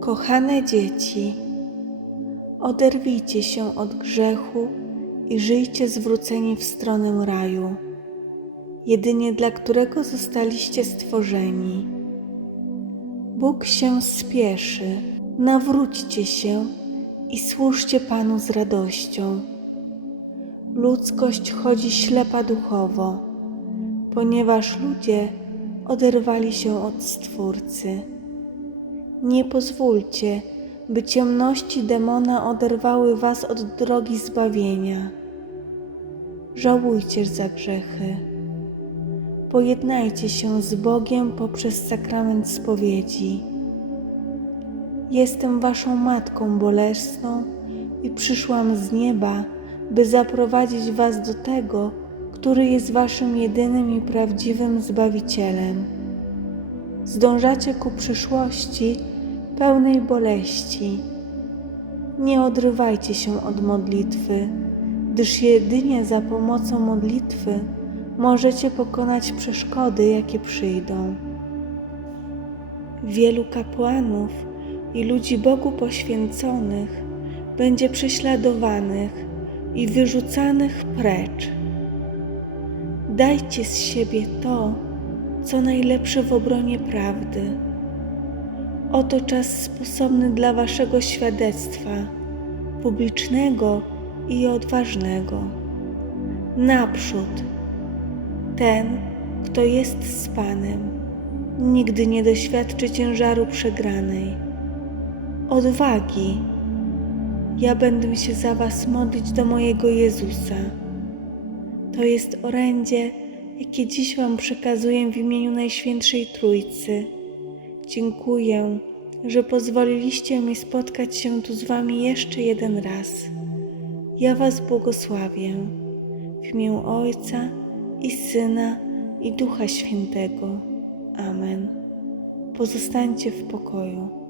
Kochane dzieci, oderwijcie się od grzechu i żyjcie zwróceni w stronę raju, jedynie dla którego zostaliście stworzeni. Bóg się spieszy, nawróćcie się i służcie Panu z radością. Ludzkość chodzi ślepa duchowo, ponieważ ludzie oderwali się od Stwórcy. Nie pozwólcie, by ciemności demona oderwały was od drogi zbawienia. Żałujcie za grzechy. Pojednajcie się z Bogiem poprzez sakrament spowiedzi. Jestem waszą matką bolesną i przyszłam z nieba, by zaprowadzić was do tego, który jest waszym jedynym i prawdziwym Zbawicielem. Zdążacie ku przyszłości pełnej boleści. Nie odrywajcie się od modlitwy, gdyż jedynie za pomocą modlitwy możecie pokonać przeszkody, jakie przyjdą. Wielu kapłanów i ludzi Bogu poświęconych będzie prześladowanych i wyrzucanych precz. Dajcie z siebie to, co najlepsze w obronie prawdy. Oto czas sposobny dla Waszego świadectwa, publicznego i odważnego. Naprzód! Ten, kto jest z Panem, nigdy nie doświadczy ciężaru przegranej. Odwagi! Ja będę się za Was modlić do mojego Jezusa. To jest orędzie, jakie dziś Wam przekazuję w imieniu Najświętszej Trójcy. Dziękuję, że pozwoliliście mi spotkać się tu z Wami jeszcze jeden raz. Ja Was błogosławię w imię Ojca i Syna i Ducha Świętego. Amen. Pozostańcie w pokoju.